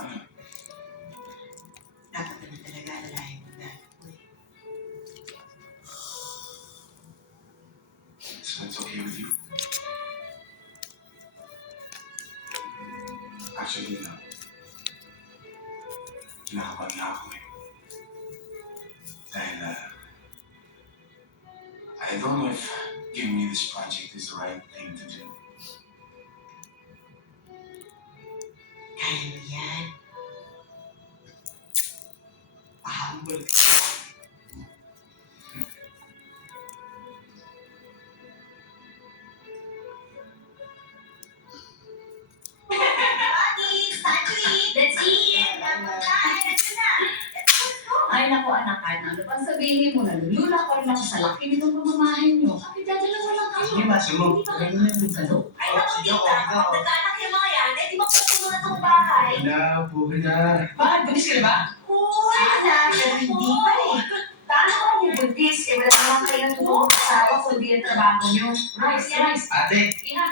Ano? Dapat naman talaga alalahin mo dahil ko eh. So it's okay with you? Actually, kinakabahan nga ako eh. Dahil, I don't know if giving me this project is the right thing to do. Kaya mo yan. Pahambol ka. Ay, naku anak, kahit ano pang sabihin mo, nalulula ko rin ako sa laki nitong pamamahay nyo. Bakit dadalawa lang kayo? Sige, masunod. Hindi ba kayo nagkalo? Ay, naku, tita. Kapag nagkaanak yung mga yan, eh, di magpupuno na itong bahay. Wala, buhay na. Bakit? Butis ka na ba? Uy, anak, pero hindi pa eh. Paano ka magbuntis? Eh, wala naman kayo ng totoong asawa, kundi ang trabaho nyo. Rice. Ate, Ina,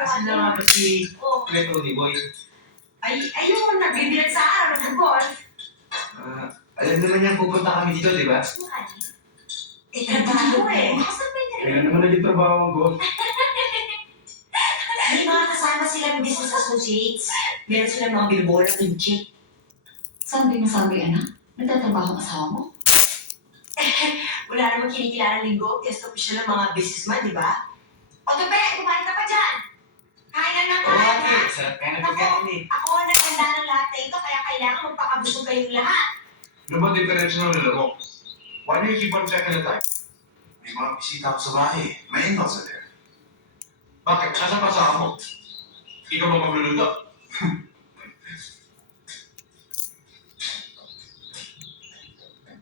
asan na nga ba si Oh, Kleto ni Boy? ayun, nagbibilat sa araw, nag-golf. Alam naman niya pupunta kami dito, di ba? Eh, trabaho eh. Kaya naman naging trabaho ang golf. May mga kasama silang business associates. Meron silang mga billboard at legit. Sabi anak, nagtatrabaho ang asawa mo? Wala namang kinikilala linggo. Test official ng mga businessman, di ba? O, Tope, kumain ka pa dyan. Kain na ng Oo, kain, ha? ate. Sarap kaya na pagkain eh. Ako ang naghanda ng lahat na ito, kaya kailangan magpakabusog kayong lahat. Ano ba diferensya ng nila mo? Why do you keep on checking the time? May mga bisita ako sa bahay. May in-laws are there. Bakit? Saan pa sa mo? Ikaw ba magluluto?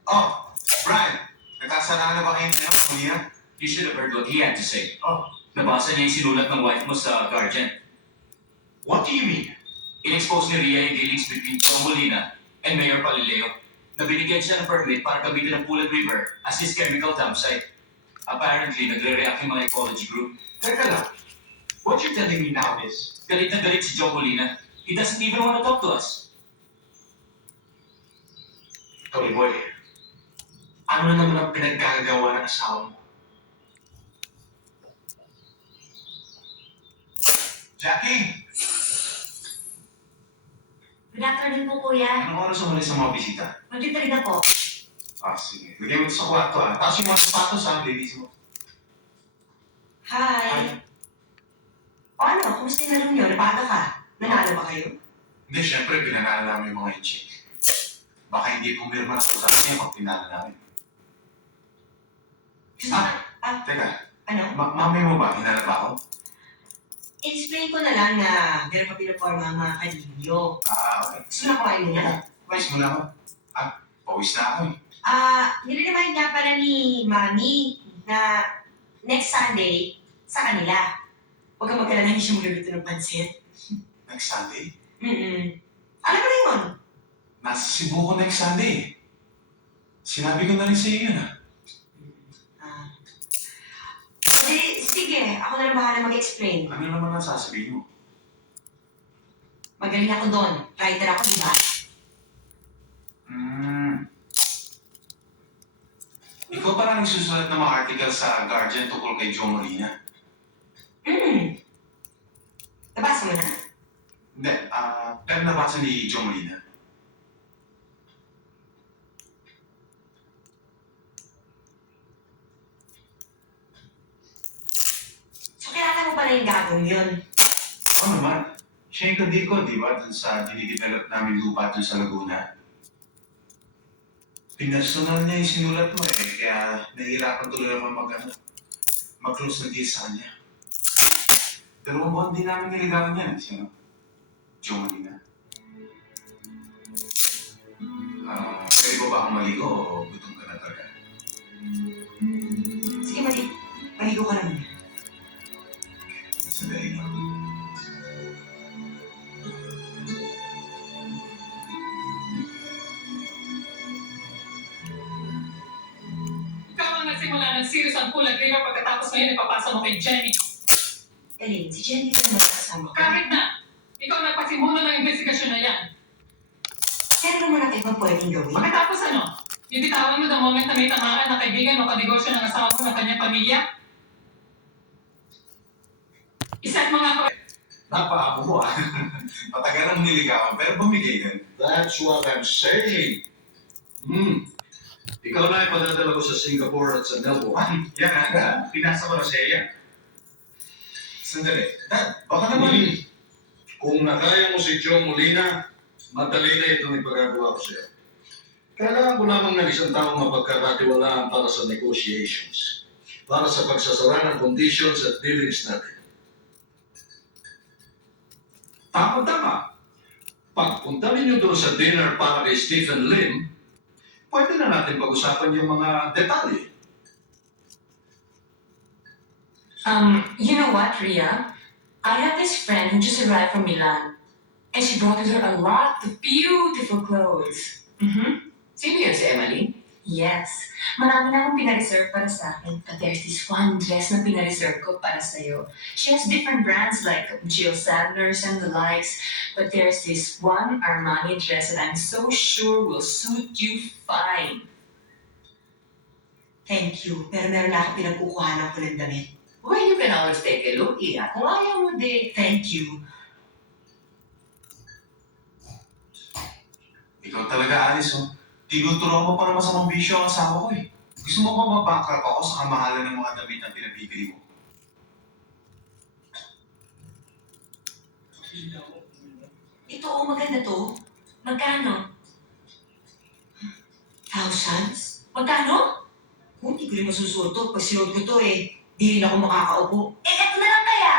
Oh, Brian. Nagkasala na ba kayo niyo, kuya? You should have heard what he had to say. Oh, Nabasa niya yung sinulat ng wife mo sa Guardian. what do you mean? In-expose ni Rhea yung dealings between Joe Molina and Mayor Palileo na binigyan siya ng permit para gamitin ang Pulag River as his chemical dump site. Apparently, nagre-react yung mga ecology group. Teka lang. What you're telling me now is, Galit na galit si Joe Molina. He doesn't even want to talk to us. Tony Boy, ano na naman ang pinaggagawa ng asawa mo? Jackie! Good afternoon po, kuya. Anong oras ang huli sa mga bisita? Magtitrid ako. Ah, sige. Lagay mo ito sa kwarto, ah. Tapos yung mga sapatos, ah. Ladies mo. Hi. O ano, kumusta yung laro nyo? Nabaga ka? Nanalo ba kayo? Hindi, syempre, pinanalo namin yung mga inchik. Baka hindi pumirma na sa niya pag pinalo namin. Teka, Ano? mami mo ba? Hinala ba ako? Explain ko na lang na meron pa pinaporma ang mga kalinyo. Ah, okay. Gusto na kumain muna. Wais mo na ako. Ah, pawis na ako eh. Niliremind nga pala ni Mami na next Sunday sa kanila. Huwag kang magkalala, hindi siya magluluto ng pansit. Next Sunday? Alam mo na yun? Nasa Cebu ko next Sunday eh. Sinabi ko na rin sa iyo yun, ah. Sige, ako na lang bahala mag-explain. Ano naman ang sasabihin mo? Magaling ako doon. Writer ako, di ba? Ikaw parang nagsusulat ng mga article sa Guardian tungkol kay Joe Molina. Nabasa mo na? Hindi, pero nabasa ni Joe Molina. So, kilala mo pala yung gagong yun. Oo naman. Siya yung kadiko, di ba? Dun sa dinidevelop namin lupa dun sa Laguna. Pinarsonan niya yung sinulat mo eh. Kaya nahihirapan tuloy naman mag-close na deal sa kanya. Dalawang buwan din namin niligawan niya. Sino? Joe Molina. Pwede ba akong maligo o gutom ka na talaga? Sige, maligo ka naman. Sandali lang. Ikaw ang nagsimula ng series ang Pulag River pagkatapos ngayon ipapasa mo kay Jenny. Elin, si Jenny ko naman kasama ko. Kahit na, ikaw nagpasimuno ng investigasyon na yan. Meron naman ang ibang pwedeng gawin. Pagkatapos ano? Bibitawan mo the moment na may tamaan na kaibigan o kanegosyo ng asawa mo ng kanyang pamilya? Iset mo nga ako. Napaako mo ah. Matagal ang niligawan pero bumigay din. That's what I'm saying. Ikaw na ipadadala ko sa Singapore at sa Melbourne. Yan ah, pinasa ko na siya yan. Sandali. Dad, baka naman. Kung nakaya mo si Joe Molina, madali na itong ipagagawa ko sa'yo. Kailangan ko lamang ng isang taong mapagkakatiwalaan para sa negotiations, para sa pagsasara ng conditions at dealings natin. Tama-tama. Pagpunta ninyo doon sa dinner para kay Stephen Lim, pwede na natin pag-usapan yung mga detalye. You know what, Ria? I have this friend who just arrived from Milan. And she brought with her a lot of beautiful clothes. Sino yun si Emily? Yes. Marami na akong pinareserve para sa akin. But there's this one dress na pinareserve ko para sa'yo. She has different brands like Jill Sanders and the likes. But there's this one Armani dress that I'm so sure will suit you fine. Thank you. Pero meron na ako pinagkukuhanan ko ng damit. Well, you can always take a look, Ria. Kung ayaw mo din. Thank you. Ikaw talaga, Alice, oh. Tinuturo mo para masamang bisyo ang asawa ko eh. Gusto mo ba mabakrap ako sa kamahalan ng mga damit na pinabibili mo? Ito maganda to. Magkano? Thousands? Magkano? Kung hindi ko rin masusuot to, pag sinuot ko to di rin ako makakaupo. Eto na lang kaya!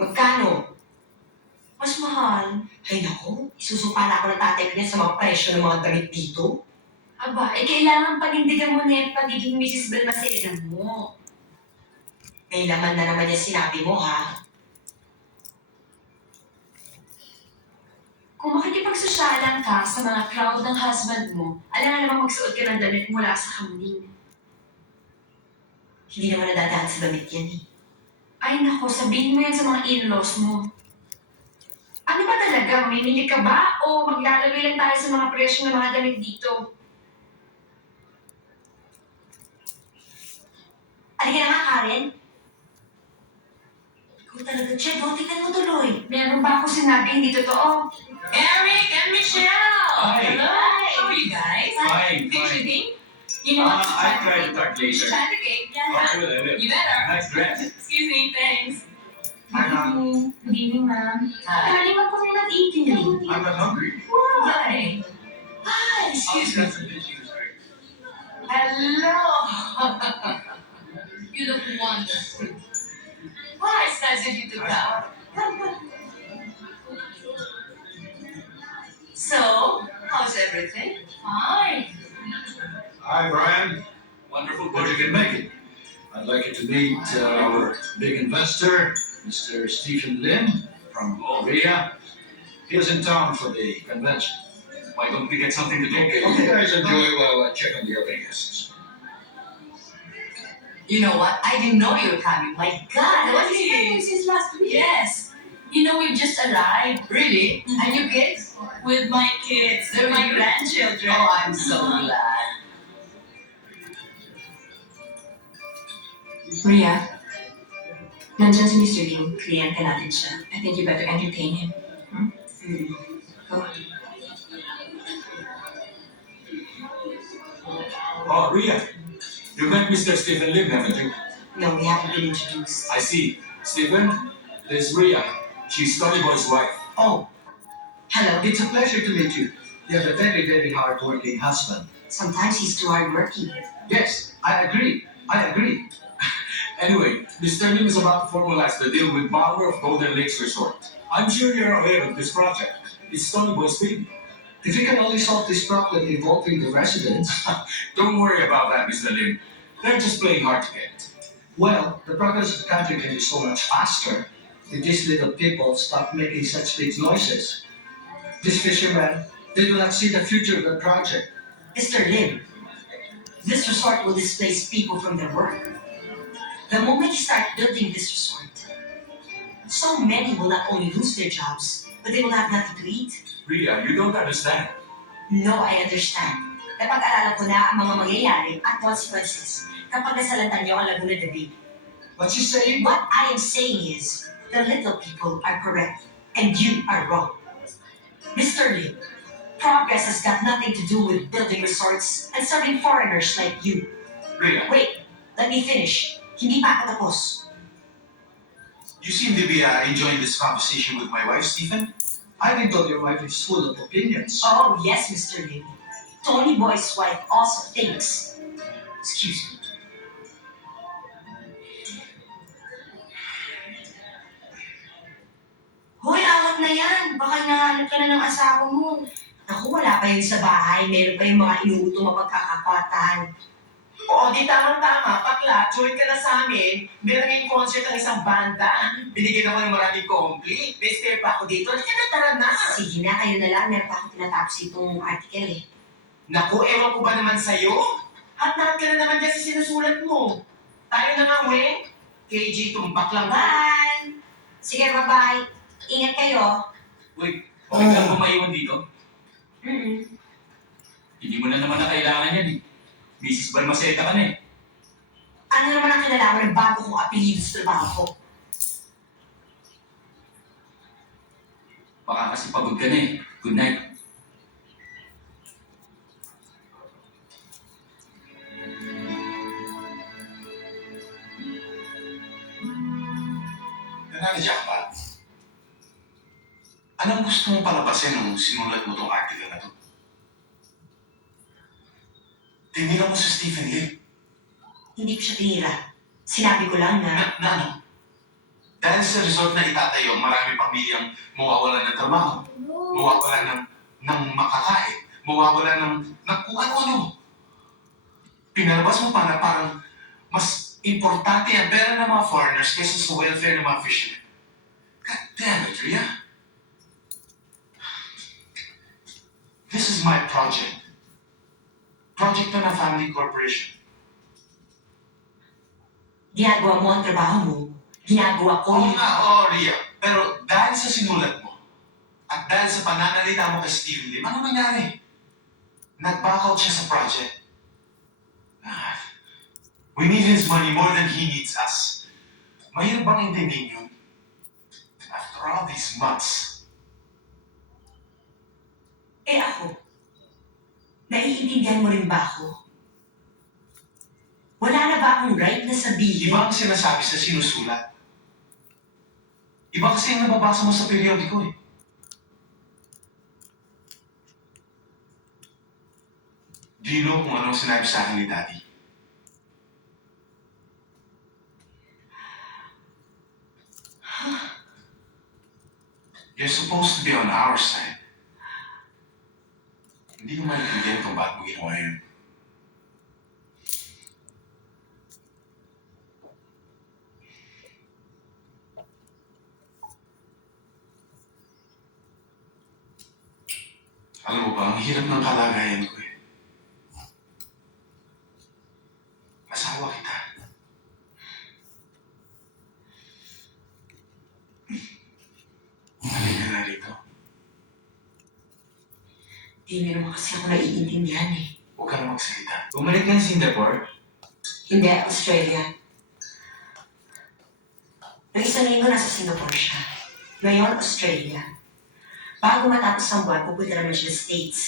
Magkano? Mas mahal. Ay naku, isusuka na ako ng tatay ko niya sa mga presyo ng mga damit dito. Aba, kailangan panindigan mo na yung pagiging Mrs. Balmaceda mo. May laman na naman yung sinabi mo, ha? Kung makikipagsosyalan ka sa mga crowd ng husband mo, alam nga naman magsuot ka ng damit mula sa kambing. Hindi naman nadadaan sa damit yan, eh. Ay nako, sabihin mo yan sa mga in-laws mo. Ano ba talaga? Mamimili ka ba? O maglalagay lang tayo sa mga presyo ng mga damit dito? Halika na nga, Karen. Ikaw talaga, Che. Tingnan mo tuloy. Meron ba ako sinabi hindi totoo? Eric and Michelle! Hi. Hello! How are you guys? Fine, Finish fine. eating? You know what? I tried to start later. Try the cake. Yeah. I will. You better. Nice dress. Excuse me, thanks. Hi, Mom. Good evening, ma'am. Darling, what are you not eating? I'm not hungry. Why? Hi! Excuse me. Hello. You look wonderful. Why? It's nice of you to come. So, how's everything? Fine. Hi, Brian. Wonderful Glad you can make it. I'd like you to meet our big investor, Mr. Stephen Lim from Korea. He is in town for the convention. Why don't we get something to drink? Okay, you guys enjoy while I check on the other guests. You know what? I didn't know you were coming. My God, I was expecting since last week. Yes. You know, we've just arrived. Really? And your kids? With my kids. They're my grandchildren. Oh, I'm so glad. Ria, nandiyan si Mr. Lim. Kliyente natin siya. I think you better entertain him. Go. Oh, Ria. You met Mr. Stephen Lim, haven't you? No, we haven't been introduced. I see. Stephen, this is Ria. She's Tony Boy's wife. Oh, Hello. it's a pleasure to meet you. You have a very, very hard-working husband. Sometimes he's too hardworking. Yes, I agree. I agree. Anyway, Mr. Lim is about to formalize the deal with Bauer of Golden Lakes Resort. I'm sure you're aware of this project. It's Tony Boy's baby. If you can only solve this problem involving the residents, Don't worry about that, Mr. Lim. They're just playing hard to get. well, the progress of the country can be so much faster if these little people stop making such big noises. These fishermen, they do not see the future of the project. Mr. Lim, this resort will displace people from their work. The moment you start building this resort, so many will not only lose their jobs, but they will have nothing to eat. Rhea, you don't understand. No, I understand. Napag-aralan ko na ang mga mangyayari at consequences kapag nasalantan niyo ang Laguna de Bay. What you saying? What I am saying is, the little people are correct, and you are wrong. Mr. Lee, progress has got nothing to do with building resorts and serving foreigners like you. Rhea, Wait, let me finish. Hindi pa ako tapos. You seem to be enjoying this conversation with my wife, Stephen. I've been told your wife is full of opinions. Oh, yes, Mr. Lee. Tony Boy's wife also thinks. Excuse me. Hoy, awat na yan. Baka nahanap ka na ng asawa mo. Ako, wala pa yun sa bahay. Meron pa yung mga inuutong mapagkakapatan. Oo, di tamang-tama. Bakla, join ka na sa amin. Meron ngayong concert ng isang banda. Binigyan ako ng maraming compli. May spare pa ako dito. Tara na. Sige na, kayo na lang. Meron pa akong tinatapos itong article eh. Naku, ewan ko ba naman sa'yo? Hat-hat ka na naman dyan sa sinusulat mo. Tayo na nga, Weng. KG, tumpak lang. Bye! Sige, bye-bye. Ingat kayo. Uy, okay ka lang ba maiwan dito? Mm-mm. Hindi mo na naman na kailangan yan eh. Mrs. Balmaceda ka na eh. Ano naman ang kinalaman ng bago kong apelido sa trabaho ko? Baka kasi pagod ka na eh. Good night. Nananadya ka ba? Anong gusto mong palabasin nung sinulat mo tong article na to? Tinira mo si Stephen Lim. Hindi ko siya tinira. Sinabi ko lang na Na ano? Dahil sa resort na itatayo, marami pamilyang mawawalan ng trabaho, mawawalan ng makakain, mawawalan ng kung ano-ano. Pinalabas mo pa na parang mas importante ang pera ng mga foreigners kaysa sa welfare ng mga fishermen. God damn it, Rhea. This is my project. Project to ng family corporation. ginagawa mo ang trabaho mo. Ginagawa ko Oo yung... nga, oo, Rhea. Pero dahil sa sinulat mo, at dahil sa pananalita mo kay Stephen Lim, ano nangyari? Nag-back out siya sa project. Ah, we need his money more than he needs us. Mahirap bang intindihin yun? After all these months, Eh ako, naiintindihan mo rin ba ako? Wala na ba akong right na sabihin? iba ang sinasabi sa sinusulat. Iba kasi ang nababasa mo sa periodiko eh. Do you know kung anong sinabi sa akin ni Daddy? You're supposed to be on our side. Hindi ko maintindihan kung bakit mo ginawa yun. Alam mo ba, ang hirap ng kalagayan ko eh. Asawa kita. Halika na rito. Di niyo naman kasi ako naiintindihan eh. Huwag ka na magsalita. Bumalik ka ng Singapore? Hindi, Australia. Noong isang linggo nasa Singapore siya. Ngayon, Australia. Bago matapos ang buwan, pupunta naman siya sa States.